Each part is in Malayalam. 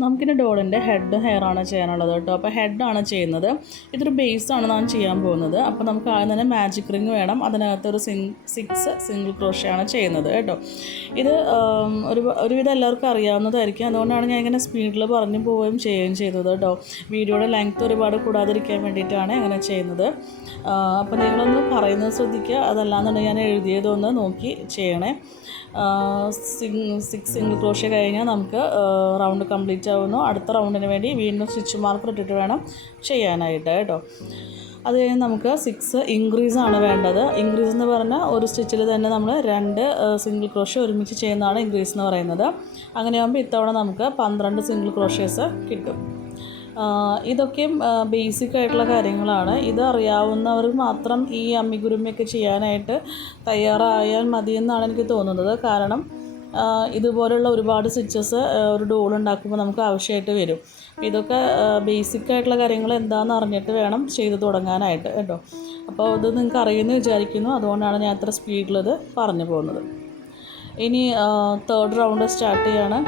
നമുക്കിൻ്റെ ഡോളിൻ്റെ ഹെഡ് ഹെയറാണ് ചെയ്യാനുള്ളത് കേട്ടോ. അപ്പോൾ ഹെഡാണ് ചെയ്യുന്നത്. ഇതൊരു ബേസാണ് ഞാൻ ചെയ്യാൻ പോകുന്നത്. അപ്പോൾ നമുക്ക് ആദ്യം തന്നെ മാജിക് റിങ് വേണം. അതിനകത്തൊരു 6 സിംഗിൾ ക്രോഷയാണ് ചെയ്യുന്നത് കേട്ടോ. ഇത് ഒരുവിധം എല്ലാവർക്കും അറിയാവുന്നതായിരിക്കും. അതുകൊണ്ടാണ് ഞാൻ ഇങ്ങനെ സ്പീഡിൽ പറഞ്ഞു പോവുകയും ചെയ്യുകയും ചെയ്തത് കേട്ടോ. വീഡിയോയുടെ ലെങ്ത്ത് ഒരുപാട് കൂടാതിരിക്കാൻ വേണ്ടിയിട്ടാണ് അങ്ങനെ ചെയ്യുന്നത്. അപ്പോൾ നിങ്ങളൊന്ന് പറയുന്നത് ശ്രദ്ധിക്കുക. അതല്ലാന്നുണ്ടെങ്കിൽ ഞാൻ എഴുതിയതൊന്ന് നോക്കി ചെയ്യണേ. 6 സിംഗിൾ ക്രോഷ്യ കഴിഞ്ഞാൽ നമുക്ക് റൗണ്ട് കംപ്ലീറ്റ് ആവുന്നു. അടുത്ത റൗണ്ടിന് വേണ്ടി വീണ്ടും സ്റ്റിച്ച് മാർക്കർ ഇട്ടിട്ട് വേണം ചെയ്യാനായിട്ട് കേട്ടോ. അത് കഴിഞ്ഞ് നമുക്ക് 6 ഇൻക്രീസാണ് വേണ്ടത്. ഇൻക്രീസ് എന്ന് പറഞ്ഞാൽ ഒരു സ്റ്റിച്ചിൽ തന്നെ നമ്മൾ 2 സിംഗിൾ ക്രോഷ്യ ഒരുമിച്ച് ചെയ്യുന്നതാണ് ഇൻക്രീസ് എന്ന് പറയുന്നത്. അങ്ങനെയാകുമ്പോൾ ഇത്തവണ നമുക്ക് 12 സിംഗിൾ ക്രോഷ്യസ് കിട്ടും. ഇതൊക്കെയും ബേസിക് ആയിട്ടുള്ള കാര്യങ്ങളാണ്. ഇത് അറിയാവുന്നവർ മാത്രം ഈ അമ്മിഗുരുമിയൊക്കെ ചെയ്യാനായിട്ട് തയ്യാറായാൽ മതിയെന്നാണ് എനിക്ക് തോന്നുന്നത്. കാരണം ഇതുപോലുള്ള ഒരുപാട് സ്റ്റിച്ചസ് ഒരു ഡോൾ ഉണ്ടാക്കുമ്പോൾ നമുക്ക് ആവശ്യമായിട്ട് വരും. ഇതൊക്കെ ബേസിക് ആയിട്ടുള്ള കാര്യങ്ങൾ എന്താണെന്ന് അറിഞ്ഞിട്ട് വേണം ചെയ്ത് തുടങ്ങാനായിട്ട് കേട്ടോ. അപ്പോൾ ഇത് നിങ്ങൾക്ക് അറിയുമെന്ന് വിചാരിക്കുന്നു. അതുകൊണ്ടാണ് ഞാൻ അത്ര സ്പീഡിലത് പറഞ്ഞു പോകുന്നത്. ഇനി 3rd റൗണ്ട് സ്റ്റാർട്ട് ചെയ്യാണ്.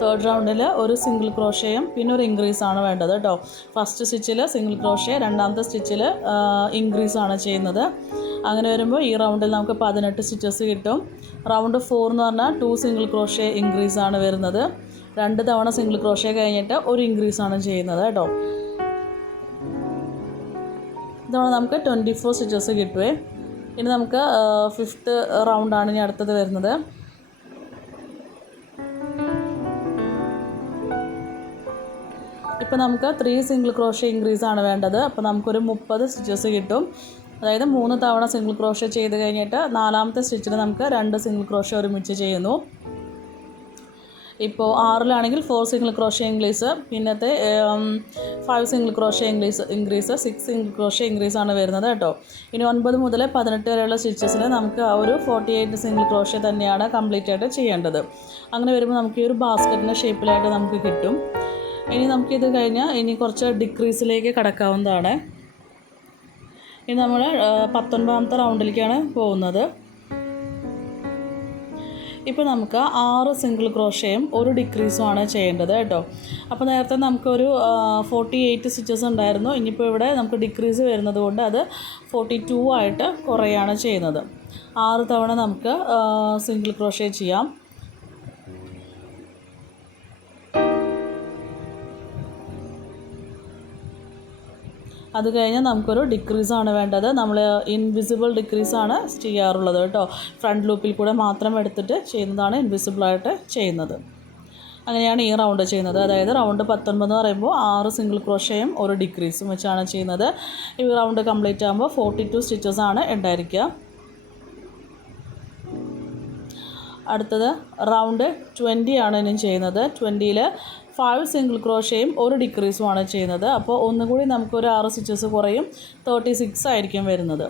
3rd റൗണ്ടിൽ ഒരു സിംഗിൾ ക്രോഷ്യയും പിന്നെ ഒരു ഇൻക്രീസാണ് വേണ്ടത് കേട്ടോ. ഫസ്റ്റ് സ്റ്റിച്ചിൽ സിംഗിൾ ക്രോഷ്യ, രണ്ടാമത്തെ സ്റ്റിച്ചിൽ ഇൻക്രീസാണ് ചെയ്യുന്നത്. അങ്ങനെ വരുമ്പോൾ ഈ റൗണ്ടിൽ നമുക്ക് 18 സ്റ്റിച്ചസ് കിട്ടും. റൗണ്ട് 4 എന്ന് പറഞ്ഞാൽ 2 സിംഗിൾ ക്രോഷ്യ ഇൻക്രീസാണ് വരുന്നത്. 2 തവണ സിംഗിൾ ക്രോഷ്യ കഴിഞ്ഞിട്ട് ഒരു ഇൻക്രീസാണ് ചെയ്യുന്നത് കേട്ടോ. ഇതവണ നമുക്ക് 24 സ്റ്റിച്ചസ് കിട്ടുമേ. ഇനി നമുക്ക് 5th റൗണ്ടാണ് ഇനി അടുത്തത് വരുന്നത്. ഇപ്പോൾ നമുക്ക് 3 സിംഗിൾ ക്രോഷ്യ ഇൻക്രീസാണ് വേണ്ടത്. അപ്പോൾ നമുക്കൊരു 30 സ്റ്റിച്ചസ് കിട്ടും. അതായത് 3 തവണ സിംഗിൾ ക്രോഷ്യ ചെയ്ത് കഴിഞ്ഞിട്ട് 4ാമത്തെ സ്റ്റിച്ചിൽ നമുക്ക് 2 സിംഗിൾ ക്രോഷ്യ ഒരുമിച്ച് ചെയ്യുന്നു. ഇപ്പോൾ 6ലാണെങ്കിൽ 4 സിംഗിൾ ക്രോഷ്യ ഇൻക്രീസ്, പിന്നത്തെ 5 single crochet increase 6 single crochet ഇൻക്രീസാണ് വരുന്നത് കേട്ടോ. ഇനി 9 മുതൽ 18 വരെയുള്ള സ്റ്റിച്ചസിന് നമുക്ക് ആ ഒരു 48 സിംഗിൾ ക്രോഷ്യ തന്നെയാണ് കംപ്ലീറ്റ് ആയിട്ട് ചെയ്യേണ്ടത്. അങ്ങനെ വരുമ്പോൾ നമുക്ക് ഈ ഒരു ബാസ്ക്കറ്റിൻ്റെ ഷേപ്പിലായിട്ട് നമുക്ക് കിട്ടും. ഇനി നമുക്കിത് കഴിഞ്ഞാൽ ഇനി കുറച്ച് ഡിക്രീസിലേക്ക് കടക്കാവുന്നതാണ്. ഇനി നമ്മൾ 19ാമത്തെ റൗണ്ടിലേക്കാണ് പോകുന്നത്. ഇപ്പോൾ നമുക്ക് 6 സിംഗിൾ ക്രോഷ്യയും ഒരു ഡിക്രീസുമാണ് ചെയ്യേണ്ടത് കേട്ടോ. അപ്പോൾ നേരത്തെ നമുക്കൊരു 48 സ്റ്റിച്ചസ് ഉണ്ടായിരുന്നു. ഇനിയിപ്പോൾ ഇവിടെ നമുക്ക് ഡിക്രീസ് വരുന്നത് കൊണ്ട് അത് 42 ആയിട്ട് കുറയാണ് ചെയ്യുന്നത്. 6 തവണ നമുക്ക് സിംഗിൾ ക്രോഷ്യ ചെയ്യാം. അത് കഴിഞ്ഞാൽ നമുക്കൊരു ഡിക്രീസാണ് വേണ്ടത്. നമ്മൾ ഇൻവിസിബിൾ ഡിക്രീസാണ് ചെയ്യാറുള്ളത് കേട്ടോ. ഫ്രണ്ട് ലൂപ്പിൽ കൂടെ മാത്രം എടുത്തിട്ട് ചെയ്യുന്നതാണ് ഇൻവിസിബിളായിട്ട് ചെയ്യുന്നത്. അങ്ങനെയാണ് ഈ റൗണ്ട് ചെയ്യുന്നത്. അതായത് റൗണ്ട് 19 എന്ന് പറയുമ്പോൾ 6 സിംഗിൾ ക്രോഷ്യയും ഒരു ഡിക്രീസും വെച്ചാണ് ചെയ്യുന്നത്. ഈ റൗണ്ട് കംപ്ലീറ്റ് ആകുമ്പോൾ 42 സ്റ്റിച്ചസാണ് ഉണ്ടായിരിക്കുക. അടുത്തത് റൗണ്ട് 20 ആണ് ഇനി ചെയ്യുന്നത്. 20ൽ 5 സിംഗിൾ ക്രോഷ്യയും ഒരു ഡിക്രീസുമാണ് ചെയ്യുന്നത്. അപ്പോൾ ഒന്നുകൂടി നമുക്കൊരു 6 സ്റ്റിച്ചസ് കുറയും, 36 ആയിരിക്കും വരുന്നത്.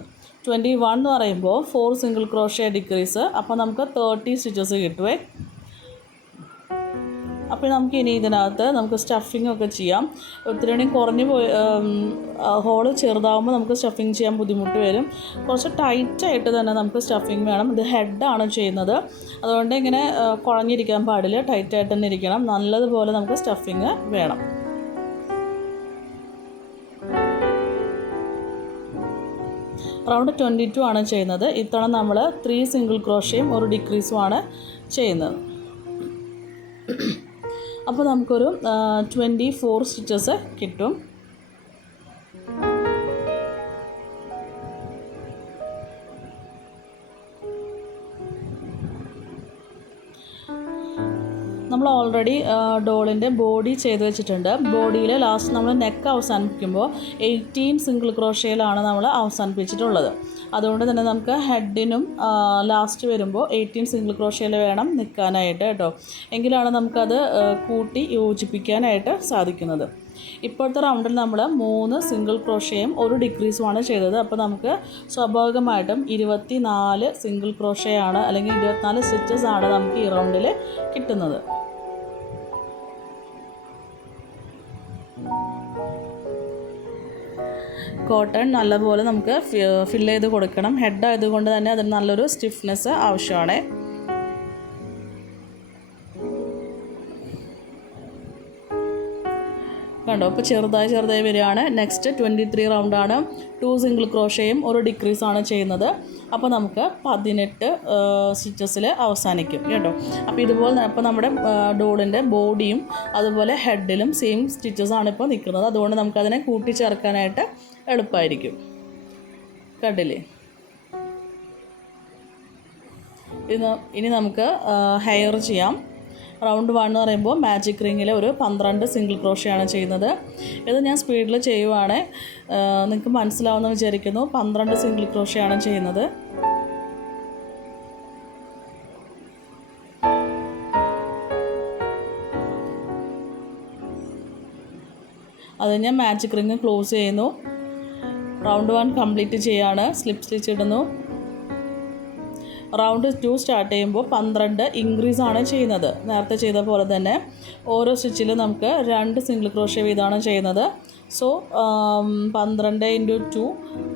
21 എന്ന് പറയുമ്പോൾ 4 സിംഗിൾ ക്രോഷ്യ ഡിക്രീസ്, അപ്പോൾ നമുക്ക് 30 സ്റ്റിച്ചസ് കിട്ടുമേ. അപ്പോൾ നമുക്ക് ഇനി ഇതിനകത്ത് നമുക്ക് സ്റ്റഫിംഗ് ഒക്കെ ചെയ്യാം. ഒത്തിരി കുറഞ്ഞു പോയി ഹോള് ചെറുതാകുമ്പോൾ നമുക്ക് സ്റ്റഫിങ് ചെയ്യാൻ ബുദ്ധിമുട്ട് വരും. കുറച്ച് ടൈറ്റായിട്ട് തന്നെ നമുക്ക് സ്റ്റഫിങ് വേണം. ഇത് ഹെഡാണ് ചെയ്യുന്നത്, അതുകൊണ്ട് ഇങ്ങനെ കുഴഞ്ഞിരിക്കാൻ പാടില്ല, ടൈറ്റായിട്ട് തന്നെ ഇരിക്കണം. നല്ലതുപോലെ നമുക്ക് സ്റ്റഫിങ് വേണം. റൗണ്ട് 22 ആണ് ചെയ്യുന്നത്. ഇത്തവണ നമ്മൾ 3 സിംഗിൾ ക്രോഷ്യയും ഒരു ഡിക്രീസുമാണ് ചെയ്യുന്നത്. അപ്പോൾ നമുക്കൊരു 24 സ്റ്റിച്ചസ് കിട്ടും. നമ്മൾ ഓൾറെഡി ഡോളിൻ്റെ ബോഡി ചെയ്ത് വെച്ചിട്ടുണ്ട്. ബോഡിയിൽ ലാസ്റ്റ് നമ്മൾ നെക്ക് അവസാനിപ്പിക്കുമ്പോൾ 18 സിംഗിൾ ക്രോഷ്യയിലാണ് നമ്മൾ അവസാനിപ്പിച്ചിട്ടുള്ളത്. അതുകൊണ്ട് തന്നെ നമുക്ക് ഹെഡിനും ലാസ്റ്റ് വരുമ്പോൾ 18 സിംഗിൾ ക്രോഷ്യയിൽ വേണം നിൽക്കാനായിട്ട് കേട്ടോ. എങ്കിലാണ് നമുക്കത് കൂട്ടി യോജിപ്പിക്കാനായിട്ട് സാധിക്കുന്നത്. ഇപ്പോഴത്തെ റൗണ്ടിൽ നമ്മൾ 3 സിംഗിൾ ക്രോഷ്യയും ഒരു ഡിക്രീസുമാണ് ചെയ്തത്. അപ്പോൾ നമുക്ക് സ്വാഭാവികമായിട്ടും 24 സിംഗിൾ ക്രോഷ്യയാണ് അല്ലെങ്കിൽ 24 സ്റ്റിച്ചസ് ആണ് നമുക്ക് ഈ റൗണ്ടിൽ കിട്ടുന്നത്. കോട്ടൺ നല്ലപോലെ നമുക്ക് ഫില്ല് ചെയ്ത് കൊടുക്കണം. ഹെഡ് ആയതുകൊണ്ട് തന്നെ അതിന് നല്ലൊരു സ്റ്റിഫ്നെസ് ആവശ്യമാണ്. കണ്ടോ, അപ്പോൾ ചെറുതായി വരികയാണ്. നെക്സ്റ്റ് 23 റൗണ്ടാണ്. 2 സിംഗിൾ ക്രോഷയും ഒരു ഡിക്രീസാണ് ചെയ്യുന്നത്. അപ്പോൾ നമുക്ക് 18 സ്റ്റിച്ചസിൽ അവസാനിക്കും കേട്ടോ. അപ്പോൾ ഇതുപോലെ അപ്പോൾ നമ്മുടെ ഡോളിൻ്റെ ബോഡിയും അതുപോലെ ഹെഡിലും സെയിം സ്റ്റിച്ചസാണ് ഇപ്പോൾ നിൽക്കുന്നത്. അതുകൊണ്ട് നമുക്കതിനെ കൂട്ടിച്ചേർക്കാനായിട്ട് എളുപ്പമായിരിക്കും. കണ്ടില്ലേ? ഇനി നമുക്ക് ഹെയർ ചെയ്യാം. റൗണ്ട് 1 എന്ന് പറയുമ്പോൾ മാജിക് റിങ്ങിൽ ഒരു 12 സിംഗിൾ ക്രോഷയാണ് ചെയ്യുന്നത്. ഇത് ഞാൻ സ്പീഡിൽ ചെയ്യുവാണ്, നിങ്ങൾക്ക് മനസ്സിലാവുമെന്ന് വിചാരിക്കുന്നു. 12 സിംഗിൾ ക്രോഷയാണ് ചെയ്യുന്നത്. അത് ഞാൻ മാജിക് റിങ് ക്ലോസ് ചെയ്യുന്നു. റൗണ്ട് 1 കംപ്ലീറ്റ് ചെയ്യാണ്. സ്ലിപ്പ് സ്റ്റിച്ച് ഇടുന്നു. റൗണ്ട് 2 സ്റ്റാർട്ട് ചെയ്യുമ്പോൾ 12 ഇൻക്രീസാണ് ചെയ്യുന്നത്. നേരത്തെ ചെയ്ത പോലെ തന്നെ ഓരോ സ്റ്റിച്ചിലും നമുക്ക് 2 സിംഗിൾ ക്രോഷ്യ വീതമാണ് ചെയ്യുന്നത്. സോ 12 × 2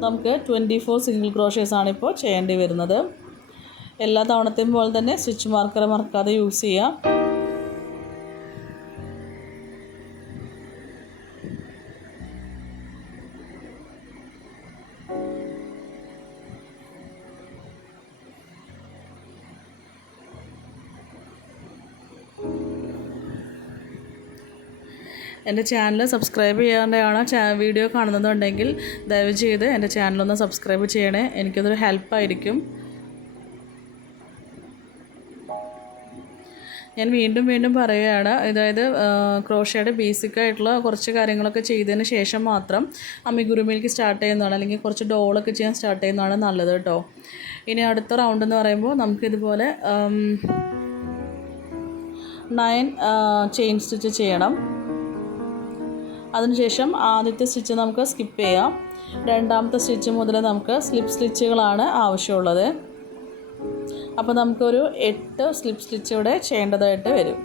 നമുക്ക് 24 സിംഗിൾ ക്രോഷ്യേസാണ് ഇപ്പോൾ ചെയ്യേണ്ടി വരുന്നത്. എല്ലാ തവണത്തെയും പോലെ തന്നെ സ്റ്റിച്ച് മാർക്കർ മറക്കാതെ യൂസ് ചെയ്യാം. എൻ്റെ ചാനൽ സബ്സ്ക്രൈബ് ചെയ്യാണ്ടാണ് വീഡിയോ കാണുന്നതുണ്ടെങ്കിൽ ദയവ് ചെയ്ത് എൻ്റെ ചാനലൊന്ന് സബ്സ്ക്രൈബ് ചെയ്യണേ. എനിക്കതൊരു ഹെൽപ്പായിരിക്കും. ഞാൻ വീണ്ടും പറയുകയാണ്, അതായത് ക്രോഷയുടെ ബേസിക്കായിട്ടുള്ള കുറച്ച് കാര്യങ്ങളൊക്കെ ചെയ്തതിന് ശേഷം മാത്രം അമ്മിഗുരുമിലേക്ക് സ്റ്റാർട്ട് ചെയ്യുന്നതാണ്, അല്ലെങ്കിൽ കുറച്ച് ഡോളൊക്കെ ചെയ്യാൻ സ്റ്റാർട്ട് ചെയ്യുന്നതാണ് നല്ലത് കേട്ടോ. ഇനി അടുത്ത റൗണ്ട് എന്ന് പറയുമ്പോൾ നമുക്കിതുപോലെ 9 ചെയിൻ സ്റ്റിച്ച് ചെയ്യണം. അതിനുശേഷം ആദ്യത്തെ സ്റ്റിച്ച് നമുക്ക് സ്കിപ്പ് ചെയ്യാം. രണ്ടാമത്തെ സ്റ്റിച്ച് മുതൽ നമുക്ക് സ്ലിപ്പ് സ്റ്റിച്ചുകളാണ് ആവശ്യമുള്ളത്. അപ്പോൾ നമുക്കൊരു 8 സ്ലിപ്പ് സ്റ്റിച്ച് ഇവിടെ ചെയ്യേണ്ടതായിട്ട് വരും.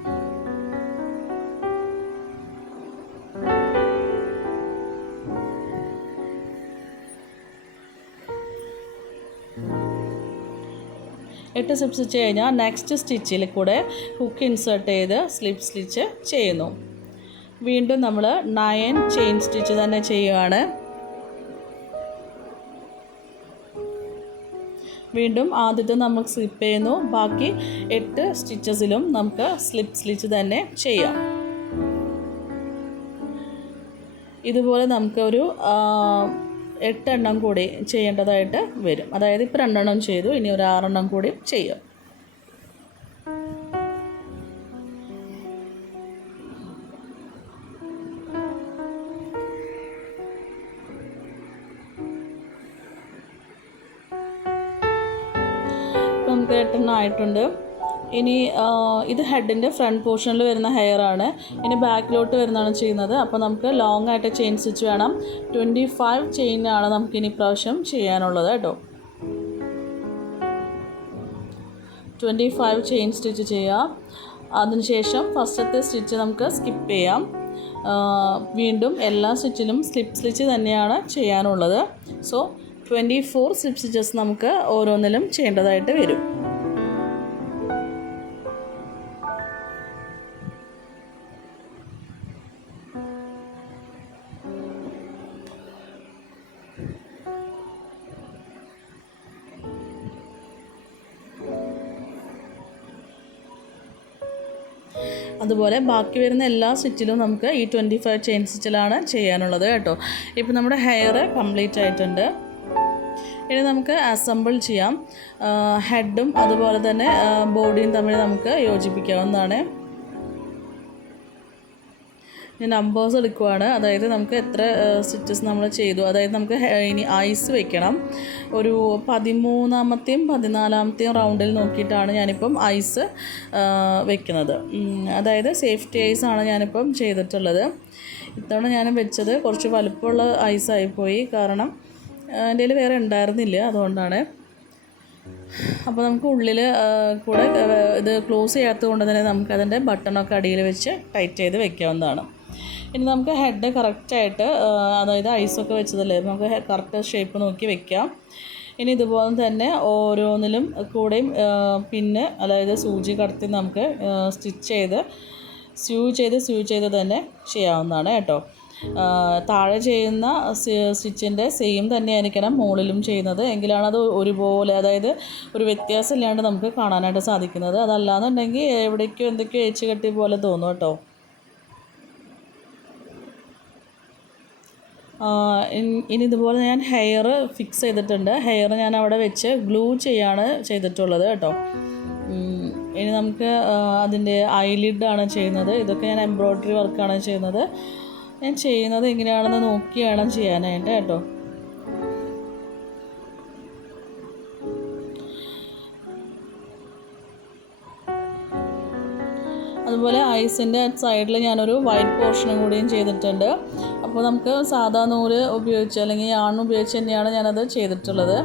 എട്ട് സ്ലിപ്പ് സ്റ്റിച്ച് കഴിഞ്ഞാൽ നെക്സ്റ്റ് സ്റ്റിച്ചിൽ കൂടെ ഹുക്ക് ഇൻസേർട്ട് ചെയ്ത് സ്ലിപ്പ് സ്റ്റിച്ച് ചെയ്യുന്നു. വീണ്ടും നമ്മൾ 9 ചെയിൻ സ്റ്റിച്ച് തന്നെ ചെയ്യുകയാണ്. വീണ്ടും ആദ്യത്തെ നമുക്ക് സ്ലിപ്പ് ചെയ്യുന്നു. ബാക്കി 8 സ്റ്റിച്ചസിലും നമുക്ക് സ്ലിപ്പ് സ്റ്റിച്ച് തന്നെ ചെയ്യാം. ഇതുപോലെ നമുക്കൊരു 8 എണ്ണം കൂടി ചെയ്യേണ്ടതായിട്ട് വരും. അതായത് ഇപ്പോൾ 2 എണ്ണം ചെയ്തു, ഇനി ഒരു 6 എണ്ണം കൂടി ചെയ്യാം. നമുക്ക് 8 എണ്ണം ആയിട്ടുണ്ട്. ഇനി ഇത് ഹെഡിൻ്റെ ഫ്രണ്ട് പോർഷനിൽ വരുന്ന ഹെയർ ആണ്. ഇനി ബാക്കിലോട്ട് വരുന്നതാണ് ചെയ്യുന്നത്. അപ്പോൾ നമുക്ക് ലോങ് ആയിട്ട് ചെയിൻ സ്റ്റിച്ച് വേണം. 25 ചെയിനാണ് നമുക്കിനി പ്രാവശ്യം ചെയ്യാനുള്ളത് കേട്ടോ. 25 ചെയിൻ സ്റ്റിച്ച് ചെയ്യാം. അതിനുശേഷം ഫസ്റ്റത്തെ സ്റ്റിച്ച് നമുക്ക് സ്കിപ്പ് ചെയ്യാം. വീണ്ടും എല്ലാ സ്റ്റിച്ചിലും സ്ലിപ്പ് സ്റ്റിച്ച് തന്നെയാണ് ചെയ്യാനുള്ളത്. സോ 24 സ്ലിപ്പ് സ്റ്റിച്ചസ് നമുക്ക് ഓരോന്നിലും ചെയ്യേണ്ടതായിട്ട് വരും. അതുപോലെ ബാക്കി വരുന്ന എല്ലാ സ്റ്റിച്ചിലും നമുക്ക് ഈ 25 ചെയിൻ സ്റ്റിച്ചിലാണ് ചെയ്യാനുള്ളത് കേട്ടോ. ഇപ്പോൾ നമ്മുടെ ഹെയർ കംപ്ലീറ്റ് ആയിട്ടുണ്ട്. ഇനി നമുക്ക് അസംബിൾ ചെയ്യാം. ഹെഡും അതുപോലെ തന്നെ ബോഡിയും തമ്മിൽ നമുക്ക് യോജിപ്പിക്കാവുന്നതാണ്. നമ്പേഴ്സ് എടുക്കുവാണ്. അതായത് നമുക്ക് എത്ര സ്റ്റിച്ചസ് നമ്മൾ ചെയ്തു, അതായത് നമുക്ക് ഇനി ഐസ് വെക്കണം. ഒരു 13ാമത്തെയും 14ാമത്തെയും റൗണ്ടിൽ നോക്കിയിട്ടാണ് ഞാനിപ്പം ഐസ് വെക്കുന്നത്. അതായത് സേഫ്റ്റി ഐസാണ് ഞാനിപ്പം ചെയ്തിട്ടുള്ളത്. ഇത്തവണ ഞാൻ വെച്ചത് കുറച്ച് വലുപ്പമുള്ള ഐസായിപ്പോയി, കാരണം എൻ്റെ കയ്യിൽ വേറെ ഉണ്ടായിരുന്നില്ല, അതുകൊണ്ടാണ്. അപ്പോൾ നമുക്ക് ഉള്ളിൽ കൂടെ ഇത് ക്ലോസ് ചെയ്യാത്തത് കൊണ്ട് തന്നെ നമുക്കതിൻ്റെ ബട്ടണൊക്കെ അടിയിൽ വെച്ച് ടൈറ്റ് ചെയ്ത് വെക്കാവുന്നതാണ്. ഇനി നമുക്ക് ഹെഡ് കറക്റ്റായിട്ട്, അതായത് ഐസൊക്കെ വെച്ചതല്ലേ, നമുക്ക് കറക്റ്റ് ഷേപ്പ് നോക്കി വെക്കാം. ഇനി ഇതുപോലെ തന്നെ ഓരോന്നിലും കൂടെയും പിന്നെ, അതായത് സൂചി കടത്തി നമുക്ക് സ്റ്റിച്ച് ചെയ്ത് സ്യൂ ചെയ്ത് തന്നെ ചെയ്യാവുന്നതാണ് കേട്ടോ. താഴെ ചെയ്യുന്ന സ്റ്റിച്ചിൻ്റെ സെയിം തന്നെയായിരിക്കണം മുകളിലും ചെയ്യുന്നത്, എങ്കിലാണ് അത് ഒരുപോലെ, അതായത് ഒരു വ്യത്യാസം ഇല്ലാണ്ട് നമുക്ക് കാണാനായിട്ട് സാധിക്കുന്നത്. അതല്ലാന്നുണ്ടെങ്കിൽ എവിടേക്കോ എന്തൊക്കെയോ ഏച്ച് കെട്ടി പോലെ തോന്നും കേട്ടോ. ഇനി ഇതുപോലെ ഞാൻ ഹെയർ ഫിക്സ് ചെയ്തിട്ടുണ്ട്. ഹെയർ ഞാൻ അവിടെ വെച്ച് ഗ്ലൂ ചെയ്യാണ് ചെയ്തിട്ടുള്ളത് കേട്ടോ. ഇനി നമുക്ക് അതിൻ്റെ ഐലിഡാണ് ചെയ്യുന്നത്. ഇതൊക്കെ ഞാൻ എംബ്രോയ്ഡറി വർക്കാണ് ചെയ്യുന്നത്. ഞാൻ ചെയ്യുന്നത് എങ്ങനെയാണെന്ന് നോക്കി വേണം ചെയ്യാനായിട്ട് കേട്ടോ. അതുപോലെ ഐസിൻ്റെ സൈഡിൽ ഞാനൊരു വൈറ്റ് പോർഷനും കൂടിയും ചെയ്തിട്ടുണ്ട്. അപ്പോൾ നമുക്ക് സാധാ നൂല് ഉപയോഗിച്ച് അല്ലെങ്കിൽ യാൺ ഉപയോഗിച്ച് തന്നെയാണ് ഞാനത് ചെയ്തിട്ടുള്ളത്.